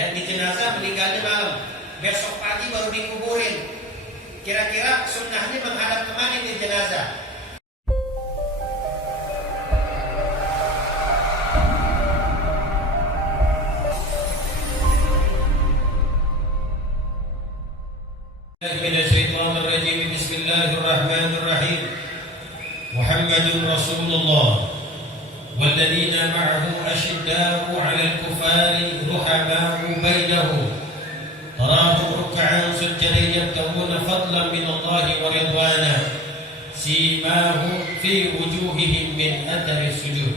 Dan di jenazah meninggalnya malam, besok pagi baru dikuburin. Kira-kira sunnahnya menghadap kemana di jenazah? Minasyaitonirrajim. Bismillahirrahmanirrahim. Muhammadun Rasulullah walladzina ma'ahu asyidda'u 'alal kufari ruhama'u bainahum tarahum ruk'an sujjadan yabtaguna fadlan min Allah wa ridwana simahum fi wujuhihim min athari sujud.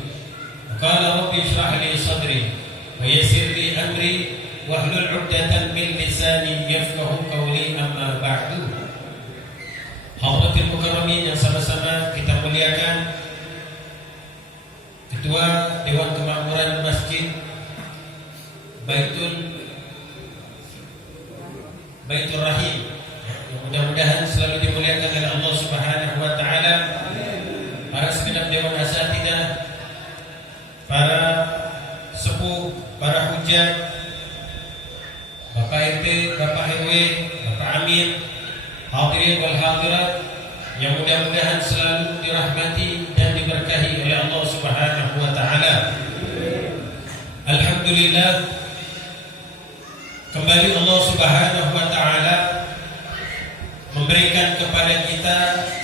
Qala rabbi shrah li sadri wa yassir li amri wahlul 'uqdatam min lisani yafqahu qawli, amma ba'du. Hadratil mukarramin yang sama-sama kita muliakan, Ketua Dewan Kemakmuran Masjid Baitur Rahim, yang mudah-mudahan selalu dimuliakan oleh Allah Subhanahu wa taala, para segenap dewan asatidzah, para sepuh, para hujat, Bapak RT, Bapak RW, Bapak Amir, hadirin wal hadirat yang mudah-mudahan selalu dirahmati dan diberkahi oleh Allah Subhanahu wa taala. Alhamdulillah, kembali Allah Subhanahu wa taala memberikan kepada kita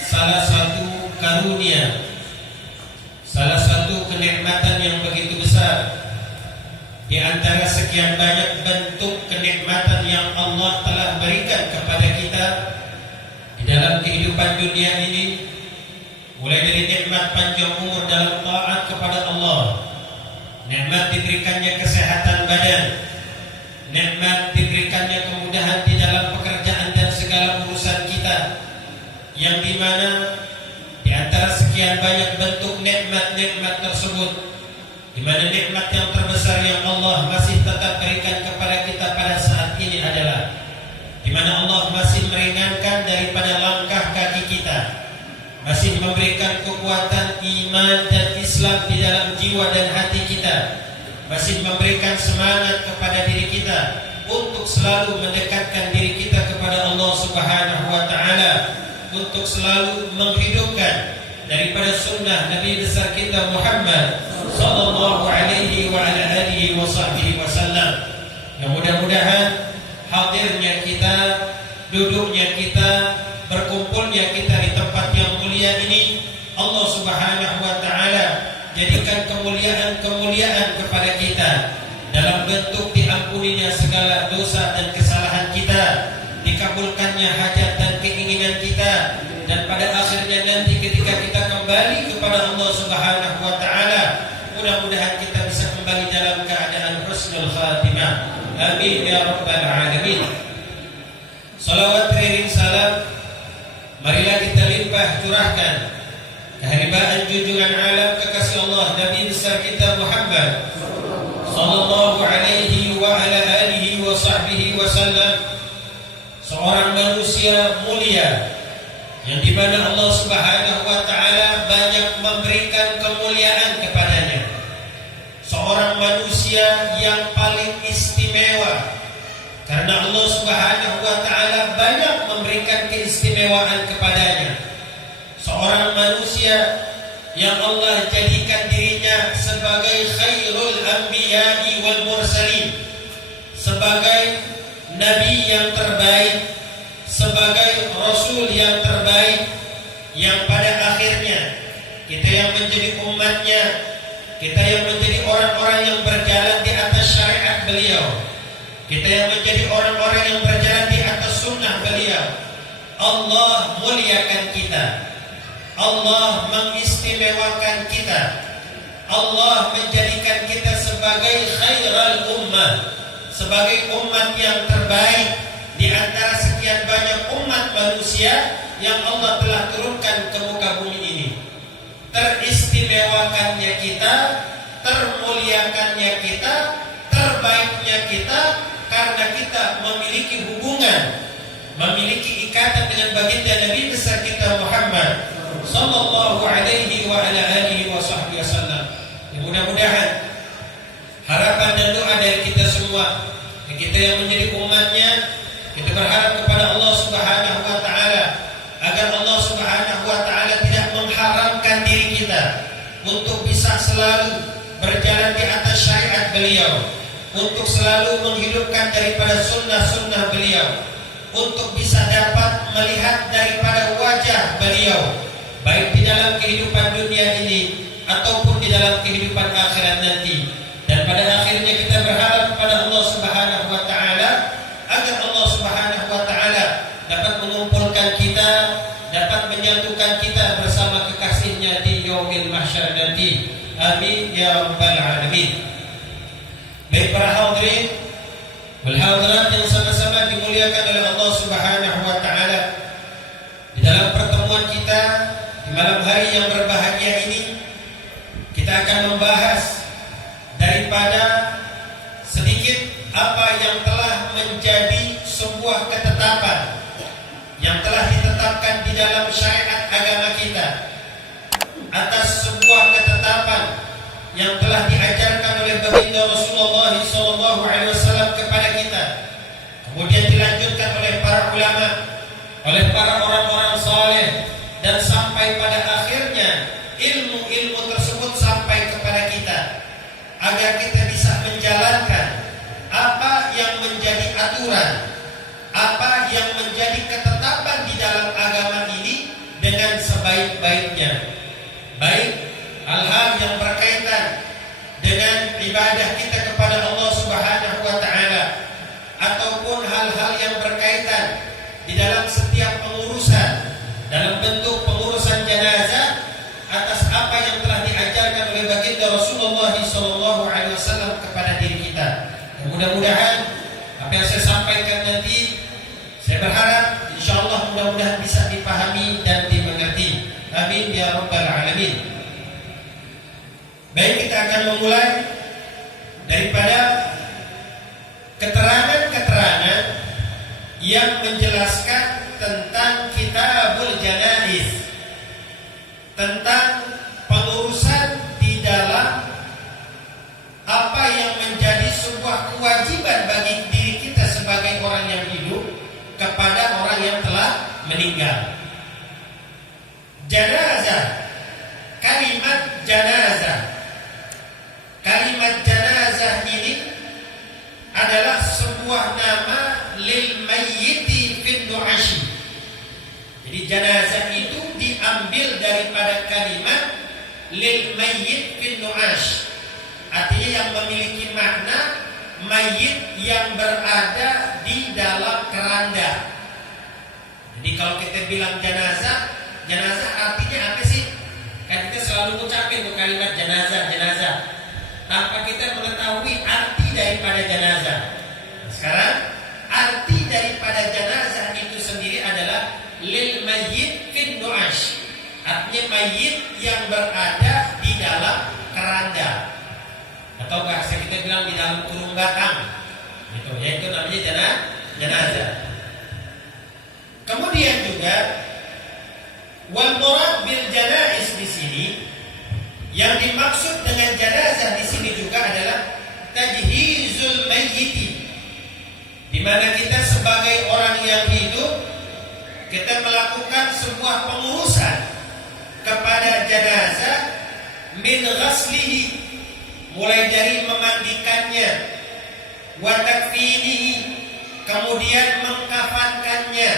salah satu karunia, salah satu kenikmatan yang begitu besar di antara sekian banyak bentuk kenikmatan yang Allah telah berikan kepada kita di dalam kehidupan dunia ini, mulai dari nikmat panjang umur dalam taat kepada Allah, nikmat diberikannya kesehatan badan, nikmat diberikannya kemudahan di dalam pekerjaan dan segala urusan kita, yang dimana di antara sekian banyak bentuk nikmat-nikmat tersebut, di mana nikmat yang terbesar yang Allah masih tetap berikan kepada kita pada saat ini adalah di mana Allah masih meringankan daripada langkah kaki kita, masih memberikan kekuatan iman dan Islam di dalam jiwa dan hati kita, masih memberikan semangat kepada diri kita untuk selalu mendekatkan diri kita kepada Allah Subhanahu wa taala, untuk selalu menghidupkan daripada sunnah Nabi besar kita Muhammad sallallahu alaihi wa ala alihi wa sahbihi wasallam. Yang mudah-mudahan hadirnya kita, duduknya kita, berkumpulnya kita di tempat yang mulia ini, Allah Subhanahu wa taala jadikan kemuliaan-kemuliaan kepada kita dalam bentuk diampuninya segala dosa dan kesalahan kita, dikabulkannya hajat dan keinginan kita, dan pada akhirnya nanti ketika kita kembali kepada Allah Subhanahu wa taala, mudah-mudahan kita bisa kembali dalam keadaan husnul khatimah. Amin ya rabbal alamin. Salawat beriring salam marilah kita limpah curahkan keharibaan junjungan alam kekasih Allah Nabi besar kita Muhammad sallallahu alaihi wa ala alihi wa sahbihi wasallam, seorang manusia mulia yang di mana Allah Subhanahu wa taala banyak memberikan kemuliaan kepadanya, seorang manusia yang paling istimewa karena Allah Subhanahu wa taala banyak memberikan keistimewaan kepadanya, seorang manusia yang Allah jadikan dirinya sebagai khairul anbiya'i wal mursalin, sebagai nabi yang terbaik, sebagai rasul yang terbaik, yang pada akhirnya kita yang menjadi umatnya, kita yang menjadi orang-orang yang berjalan di atas syariat beliau, kita yang menjadi orang-orang yang berjalan di atas sunnah beliau, Allah muliakan kita, Allah mengistimewakan kita, Allah menjadikan kita sebagai khairul ummah, sebagai umat yang terbaik di antara sekian banyak umat manusia yang Allah telah turunkan ke muka bumi ini. Teristimewakannya kita, termuliakannya kita, terbaiknya kita, karena kita memiliki hubungan, memiliki ikatan dengan baginda Nabi besar kita Muhammad sallallahu alaihi wa ala alihi wa sahbihi wasallam. Mudah-mudahan harapan dan doa dari kita semua kita yang menjadi umatnya, kita berharap kepada Allah Subhanahu wa taala agar Allah Subhanahu wa taala tidak mengharamkan diri kita untuk bisa selalu berjalan di atas syariat beliau, untuk selalu menghidupkan daripada sunnah-sunnah beliau, untuk bisa dapat melihat daripada wajah beliau, baik di dalam kehidupan dunia ini ataupun di dalam kehidupan akhirat nanti. Dan pada akhirnya kita berharap kepada Allah Subhanahu wa taala agar Allah Subhanahu wa taala dapat mengumpulkan kita, dapat menyatukan kita bersama kekasihnya di yaumil mahsyar nanti. Amin ya rabbal alamin. Baik para hadirin wal hadirat yang sama-sama dimuliakan oleh Allah Subhanahu wa taala, di dalam pertemuan kita di malam hari yang berbahagia ini kita akan membahas daripada sedikit apa yang telah menjadi sebuah ketetapan yang telah ditetapkan di dalam syariat agama kita, atas sebuah ketetapan yang telah diajarkan oleh baginda Rasulullah SAW kepada kita, kemudian dilanjutkan oleh para ulama, oleh para orang-orang saleh, dan sampai pada akhirnya ilmu-ilmu tersebut sampai kepada kita, agar kita bisa menjalankan apa yang menjadi aturan, apa yang menjadi ketetapan di dalam agama ini dengan sebaik-baiknya, baik hal-hal yang berkaitan dengan ibadah kita kepada Allah Subhanahu wa taala, ataupun hal-hal yang berkaitan di dalam setiap pengurusan, dalam bentuk pengurusan jenazah, atas apa yang telah diajarkan oleh baginda Rasulullah SAW kepada diri kita. Dan mudah-mudahan apa yang saya sampaikan nanti, saya berharap insyaallah mudah-mudahan bisa dipahami dan dimengerti. Amin ya rabbal alamin. Baik, kita akan memulai daripada keterangan-keterangan yang menjelaskan tentang kitabul janaiz, tentang pengurusan di dalam apa yang menjadi sebuah kewajiban bagi diri kita sebagai orang yang hidup kepada orang yang telah meninggal. Janazah, kalimat janazah ini adalah sebuah nama lil mayyiti fin nu'ashi. Jadi janazah itu diambil daripada kalimat lil mayyit fin nu'ash, artinya yang memiliki makna mayit yang berada di dalam keranda. Jadi kalau kita bilang janazah artinya apa sih? Kan kita selalu ucapin tuh kalimat janazah tanpa kita mengetahui arti daripada janazah. Sekarang arti daripada janazah itu sendiri adalah lil mayyit fin nu'ash, artinya mayit yang berada di dalam keranda, atau bahasa kita bilang di dalam kurung batang, itu yaitu namanya janazah. Kemudian juga wal murad bil janaiz di sini, yang dimaksud dengan janazah di sini juga adalah tajhizul mayyiti, di mana kita sebagai orang yang hidup kita melakukan sebuah pengurusan kepada jenazah, min ghaslihi, mulai dari memandikannya, wa takfinihi, kemudian mengkafankannya,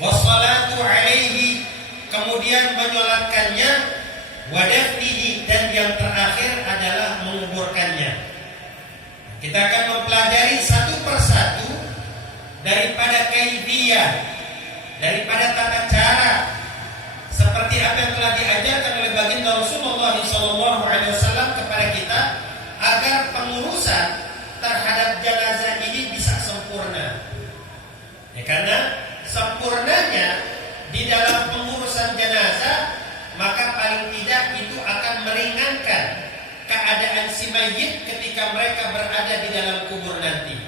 wassalatu alaihi, kemudian menyolatkannya, wa dafnihi, dan yang terakhir adalah menguburkannya. Kita akan mempelajari satu persatu daripada kaifiyah, daripada tata cara seperti apa yang telah diajarkan oleh baginda Rasulullah SAW kepada kita, agar pengurusan terhadap jenazah ini bisa sempurna. Ya, karena sempurnanya di dalam pengurusan jenazah, maka paling tidak itu akan meringankan keadaan si mayit ketika mereka berada di dalam kubur nanti.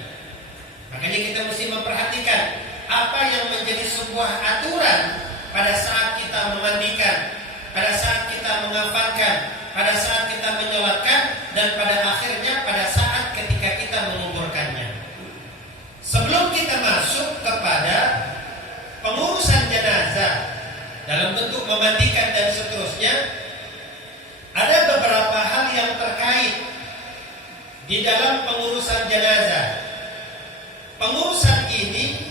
Makanya kita mesti memperhatikan apa yang menjadi sebuah aturan pada saat kita memandikan, pada saat kita mengafankan, pada saat kita menyolatkan, dan pada akhirnya pada saat ketika kita menguburkannya. untuk memandikan dan seterusnya. Ada beberapa hal yang terkait di dalam pengurusan jenazah. Pengurusan ini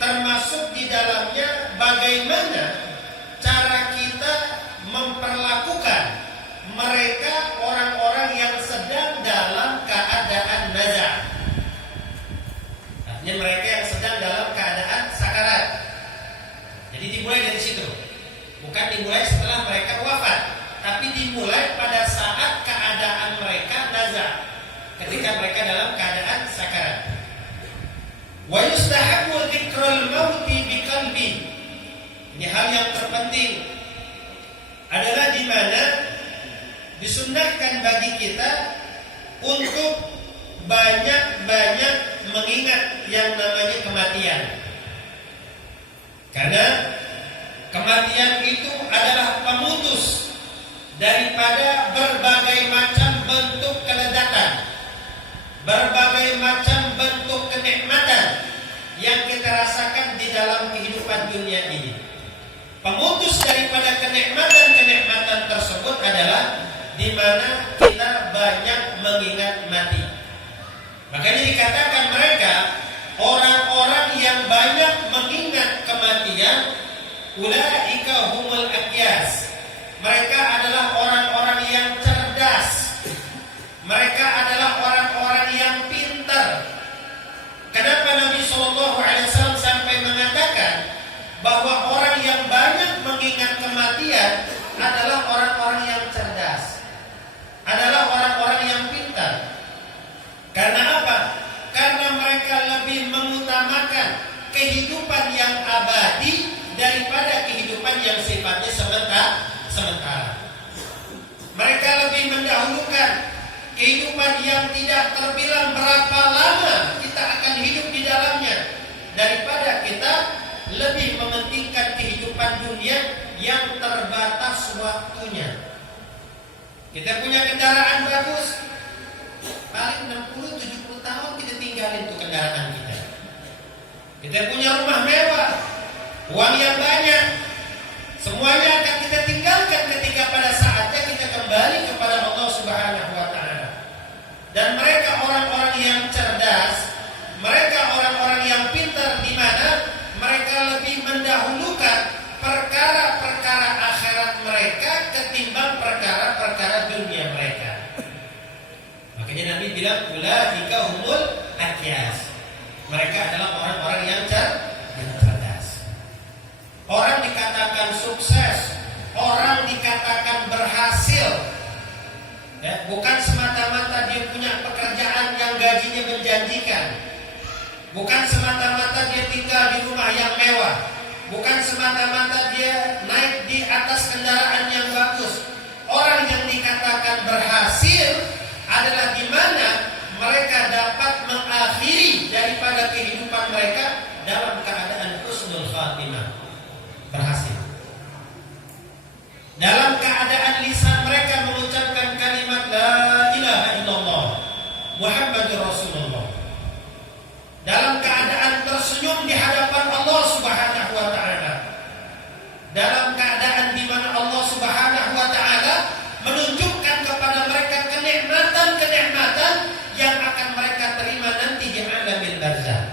termasuk di dalamnya bagaimana cara kita memperlakukan mereka orang-orang yang sedang dalam keadaan nazar. Artinya mereka yang sedang dalam keadaan sakarat. Jadi dimulai dari situ. Bukan dimulai setelah mereka wafat, tapi dimulai pada saat keadaan mereka nazar, ketika mereka dalam keadaan sakarat. Wa yustahabbu dzikrul mauti biqalbi. Ini hal yang terpenting adalah di mana disunnahkan bagi kita untuk banyak-banyak mengingat yang namanya kematian. Karena kematian itu adalah pemutus daripada berbagai macam bentuk kelezatan, berbagai macam bentuk kenikmatan yang kita rasakan di dalam kehidupan dunia ini. Pemutus daripada kenikmatan-kenikmatan tersebut adalah di mana kita banyak mengingat mati. Makanya dikatakan mereka orang-orang yang banyak mengingat kematian, ulaika humul aqyas. Mereka adalah orang-orang yang cerdas. Mereka adalah orang-orang yang pintar. Kenapa Nabi SAW sampai mengatakan bahwa orang yang banyak mengingat kematian adalah orang-orang yang cerdas, adalah orang-orang yang pintar? Karena apa? Karena mereka lebih mengutamakan kehidupan yang abadi daripada kehidupan yang sifatnya sementara. Mereka lebih mendahulukan kehidupan yang tidak terbilang berapa lama kita akan hidup di dalamnya, daripada kita lebih mementingkan kehidupan dunia yang terbatas waktunya. Kita punya kendaraan bagus, paling 60-70 tahun kita tinggalin tuh kendaraan kita. Kita punya rumah mewah, uang yang banyak, semuanya akan kita tinggalkan ketika pada saatnya kita kembali kepada Allah Subhanahu wa Ta'ala. Dan mereka orang-orang yang cerdas, mereka orang-orang yang pintar, di mana mereka lebih mendahulukan perkara-perkara akhirat mereka ketimbang perkara-perkara dunia mereka. Makanya Nabi bilang ulaika humul aqyas. Mereka adalah orang-orang yang cerdas. Orang dikatakan sukses, orang dikatakan berhasil, ya, bukan semata-mata dia punya pekerjaan yang gajinya menjanjikan, bukan semata-mata dia tinggal di rumah yang mewah, bukan semata-mata dia naik di atas kendaraan yang bagus. Orang yang dikatakan berhasil adalah di mana mereka dapat mengakhiri daripada kehidupan mereka dalam keadaan husnul khatimah, berhasil. Dalam keadaan lisan mereka mengucapkan kalimat la ilaha illallah Muhammadur Rasulullah. Dalam keadaan tersenyum di hadapan Allah Subhanahu wa Ta'ala. Dalam keadaan di mana Allah Subhanahu wa Ta'ala menunjukkan kepada mereka kenikmatan-kenikmatan yang akan mereka terima nanti di alamil barzakh.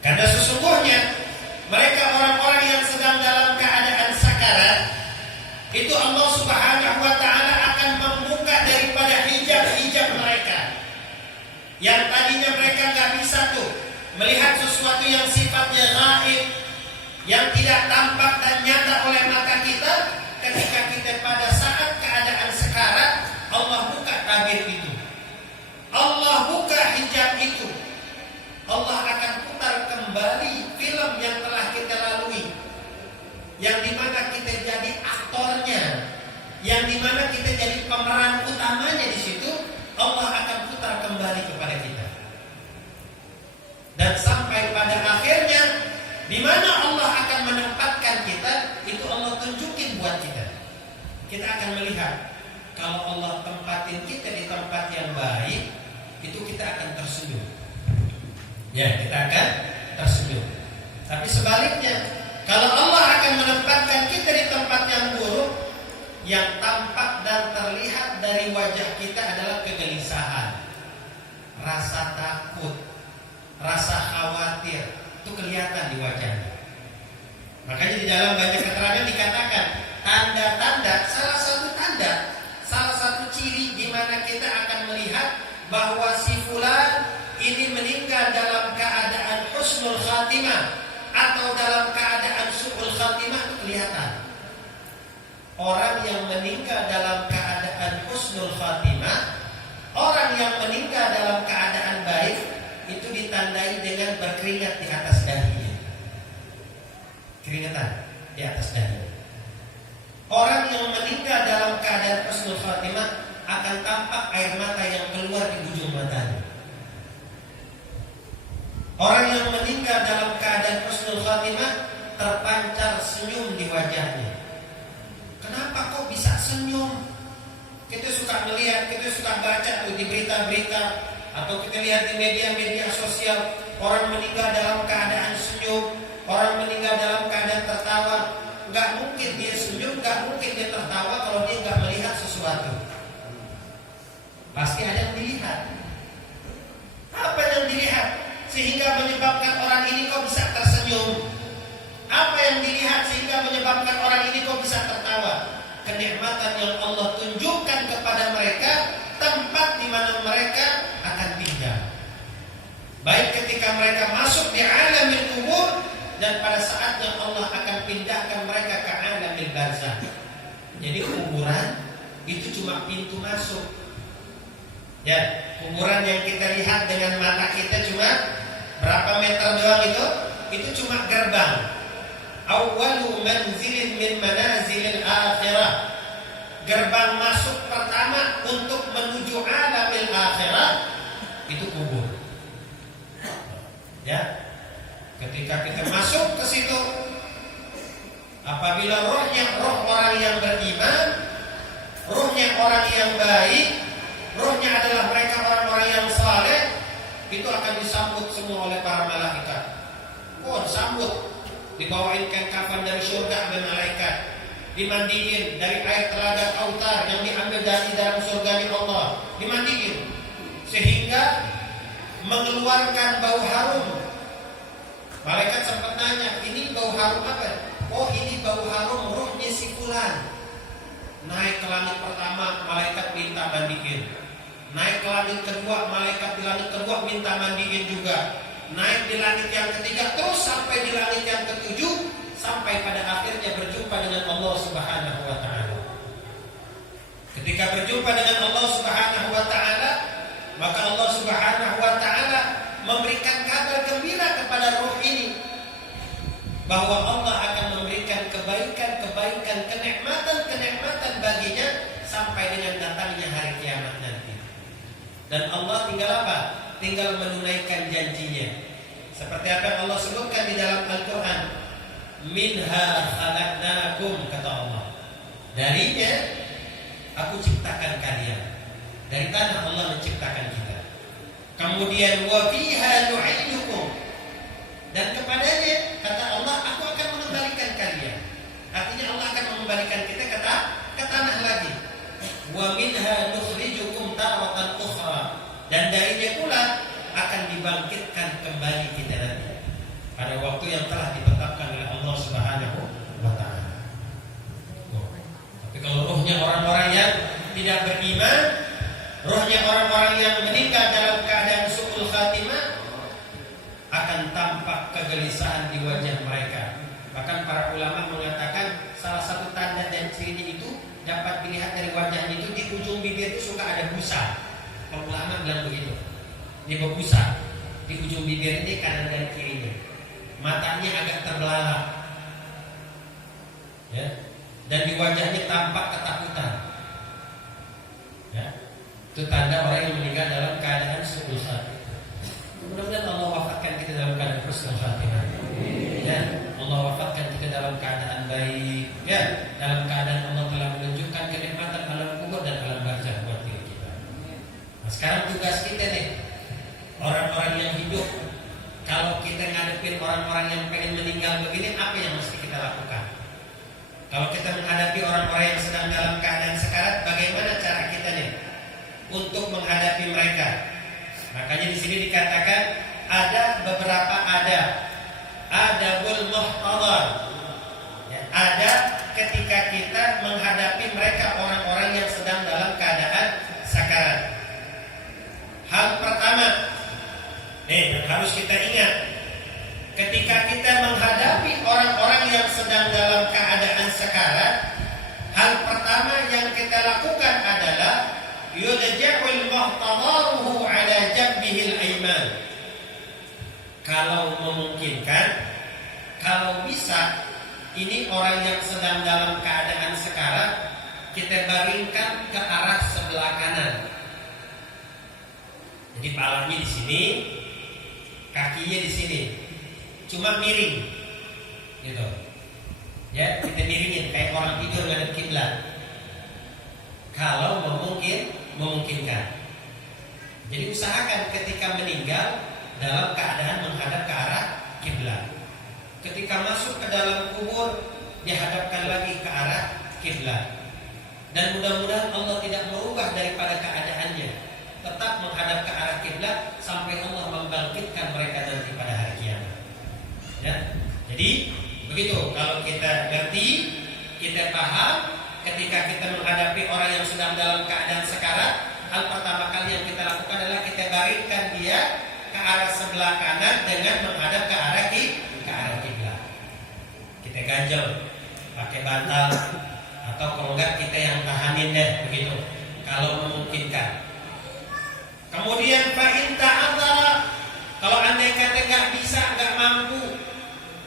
Karena sesungguhnya mereka orang-orang yang sedang dalam keadaan sakarat, itu Allah Subhanahu wa Ta'ala akan membuka daripada hijab-hijab mereka. Yang tadinya mereka gak bisa tuh melihat sesuatu yang sifatnya gaib, yang tidak tampak dan nyata oleh mata kita. Ketika kita pada saat keadaan sekarat, Allah buka tabir itu, Allah buka hijab itu, Allah akan putar kembali film yang telah kita lalui, yang dimana kita jadi aktornya, yang dimana kita jadi pemeran utamanya di situ. Allah akan putar kembali kepada kita, dan sampai pada akhirnya di mana Allah akan menempatkan kita, itu Allah tunjukin buat kita. Kita akan melihat, kalau Allah tempatin kita di tempat yang baik, itu kita akan tersenyum. Ya, kita akan tersenyum. Tapi sebaliknya, kalau Allah akan menempatkan yang tampak dan terlihat dari wajah kita adalah kegelisahan, rasa takut, rasa khawatir. Itu kelihatan di wajahnya. Makanya di dalam banyak keterangan dikatakan tanda-tanda, salah satu ciri di mana kita akan melihat bahwa si fulan ini meninggal dalam keadaan husnul khatimah atau dalam keadaan su'ul khatimah, itu kelihatan. Orang yang meninggal dalam keadaan husnul khatimah, orang yang meninggal dalam keadaan baik, itu ditandai dengan berkeringat di atas dahinya. Keringatan di atas dahi. Orang yang meninggal dalam keadaan husnul khatimah akan tampak air mata yang keluar di ujung matanya. Orang yang meninggal dalam keadaan husnul khatimah terpancar senyum di wajahnya. Kenapa kok bisa senyum? Kita suka melihat, kita suka baca di berita-berita atau kita lihat di media-media sosial, orang meninggal dalam keadaan senyum, orang meninggal dalam keadaan tertawa. Gak mungkin dia senyum, gak mungkin dia tertawa kalau dia gak melihat sesuatu. Pasti ada yang dilihat. Apa yang dilihat sehingga menyebabkan orang ini kok bisa tersenyum? Apa yang dilihat sehingga menyebabkan orang ini kok bisa tertawa? Kenikmatan yang Allah tunjukkan kepada mereka, tempat di mana mereka akan tinggal. Baik ketika mereka masuk di alamil kubur, dan pada saatnya Allah akan pindahkan mereka ke alamil barzakh. Jadi kuburan itu cuma pintu masuk. Ya, kuburan yang kita lihat dengan mata kita cuma berapa meter doang itu cuma gerbang. Awwalu manzilin min manazilil akhirah. Gerbang masuk pertama untuk menuju alamil akhirah itu kubur. Ya. Ketika kita masuk ke situ, apabila roh orang yang beriman, rohnya orang yang baik, rohnya adalah mereka orang-orang yang saleh, itu akan disambut semua oleh para malaikat. Oh, disambut. Dibawain kain kafan dari surga oleh malaikat, dimandiin dari air telaga Kautsar yang diambil dari dalam surga Allah, dimandiin sehingga mengeluarkan bau harum. Malaikat sempat nanya, ini bau harum apa? Oh, ini bau harum rohnya si fulan. Naik ke langit pertama, malaikat minta mandiin. Naik ke langit kedua, malaikat di langit kedua minta mandiin juga. Naik di langit yang ketiga, terus sampai di langit yang ketujuh, sampai pada akhirnya berjumpa dengan Allah Subhanahu wa ta'ala. Ketika berjumpa dengan Allah Subhanahu wa ta'ala, maka Allah Subhanahu wa ta'ala memberikan kabar gembira kepada roh ini bahwa Allah akan memberikan kebaikan-kebaikan, kenikmatan-kenikmatan baginya sampai dengan datangnya hari kiamat nanti. Dan Allah tinggal apa? Tinggal menunaikan janjinya. Seperti apa yang Allah sebutkan di dalam Al-Quran, minha khalaqnakum, kata Allah, darinya aku ciptakan kalian. Dari tanah Allah menciptakan kita. Kemudian wa fiha nu'idukum, dan kepadanya, kata Allah, aku akan mengembalikan kalian. Artinya Allah akan mengembalikan kita ke tanah lagi. Wa minha nukhrijukum taratan ukhra, dan darinya pula akan dibangkitkan kembali kita nanti pada waktu yang telah ditetapkan oleh Allah Subhanahu wa ta'ala. Tapi kalau rohnya orang-orang yang tidak beriman, rohnya orang-orang yang meninggal dalam keadaan su'ul khatimah, akan tampak kegelisahan di wajah mereka. Bahkan para ulama mengatakan salah satu tanda dan ciri itu dapat dilihat dari wajahnya itu, di ujung bibir itu suka ada busa. Para ulama bilang begitu, ini berbusa di ujung bibir ini, kanan dan kirinya. Matanya agak terbelalak, ya, dan di wajahnya tampak ketakutan. Ya, itu tanda orang yang meninggal dalam keadaan su'ul khatimah. Mudah-mudahan Allah wafatkan kita dalam keadaan husnul khatimah. Ya, Allah wafatkan kita dalam keadaan baik. Ya, dalam keadaan Allah telah menunjukkan kenikmatan alam kubur dan alam barzakh buat diri kita. Nah, sekarang tugas kita nih, orang-orang yang hidup, kalau kita ngadepin orang-orang yang pengen meninggal begini, apa yang mesti kita lakukan? Kalau kita menghadapi orang-orang yang sedang dalam keadaan sekarat, bagaimana cara kita nih untuk menghadapi mereka? Makanya di sini dikatakan ada beberapa adabul muhtadar. Ya, ada ketika kita menghadapi mereka orang-orang yang sedang dalam keadaan sekarat. Hal pertama, yang harus kita ingat, ketika kita menghadapi orang-orang yang sedang dalam keadaan sekarat, hal pertama yang kita lakukan adalah yudja'ul muhtadaruhu ala jabbihil aiman. Kalau memungkinkan, kalau bisa, ini orang yang sedang dalam keadaan sekarat, kita baringkan ke arah sebelah kanan. Jadi palanya di sini, kakinya di sini, cuma miring, gitu. Ya, kita miringin kayak orang tidur ngadep kiblat. Kalau memungkinkan. Jadi usahakan ketika meninggal dalam keadaan menghadap ke arah kiblat. Ketika masuk ke dalam kubur, dihadapkan lagi ke arah kiblat. Dan mudah-mudahan Allah tidak merubah daripada keadaannya, tetap menghadap ke arah kiblat sampai Allah membangkitkan mereka nanti pada hari kiamat. Ya. Jadi begitu, kalau kita ngerti, kita paham, ketika kita menghadapi orang yang sedang dalam keadaan sekarat, hal pertama kali yang kita lakukan adalah kita baringkan dia ke arah sebelah kanan dengan menghadap ke arah kiblat. Kita ganjel pakai bantal, atau kalau enggak kita yang tahanin deh, begitu. Kalau memungkinkan. Kemudian fa'in ta'adzara, kalau andai kata nggak bisa, nggak mampu,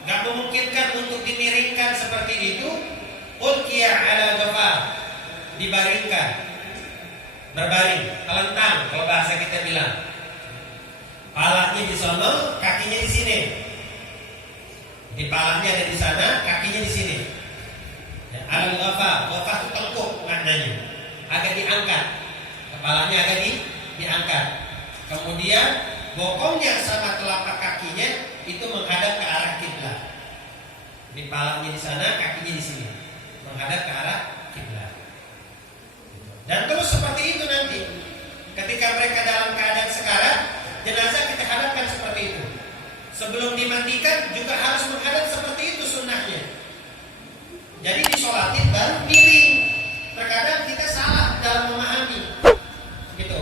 nggak memungkinkan untuk dimiringkan seperti itu, ulqiya ala ghafar, dibaringkan, berbaring, telentang, kalau bahasa kita bilang. Palanya di sana, kakinya di sini. Di palanya ada di sana, kakinya di sini. Ya, ala ghafar, ghafar itu tengkuk maknanya, agak diangkat, kepalanya agak diangkat. Kemudian bokongnya sama telapak kakinya itu menghadap ke arah kiblat. Di palanya di sana, kakinya di sini, menghadap ke arah kiblat. Dan terus seperti itu nanti. Ketika mereka dalam keadaan sekarat, jenazah kita hadapkan seperti itu. Sebelum dimandikan juga harus menghadap seperti itu sunnahnya. Jadi disolatin baru miring. Terkadang kita salah dalam memahami, gitu.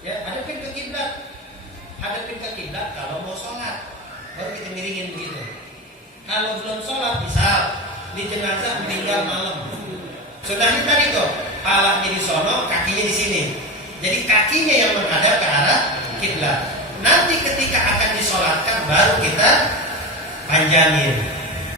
Ya, hadapin ke kiblat. Hadapin ke kiblat kalau mau sholat, baru kita miringin begitu. Kalau belum sholat, misal di jenazah meninggal malam, sunnahnya tadi tuh, palanya di sono, kakinya di sini. Jadi kakinya yang menghadap ke arah kiblat. Nanti ketika akan disolatkan baru kita panjangin.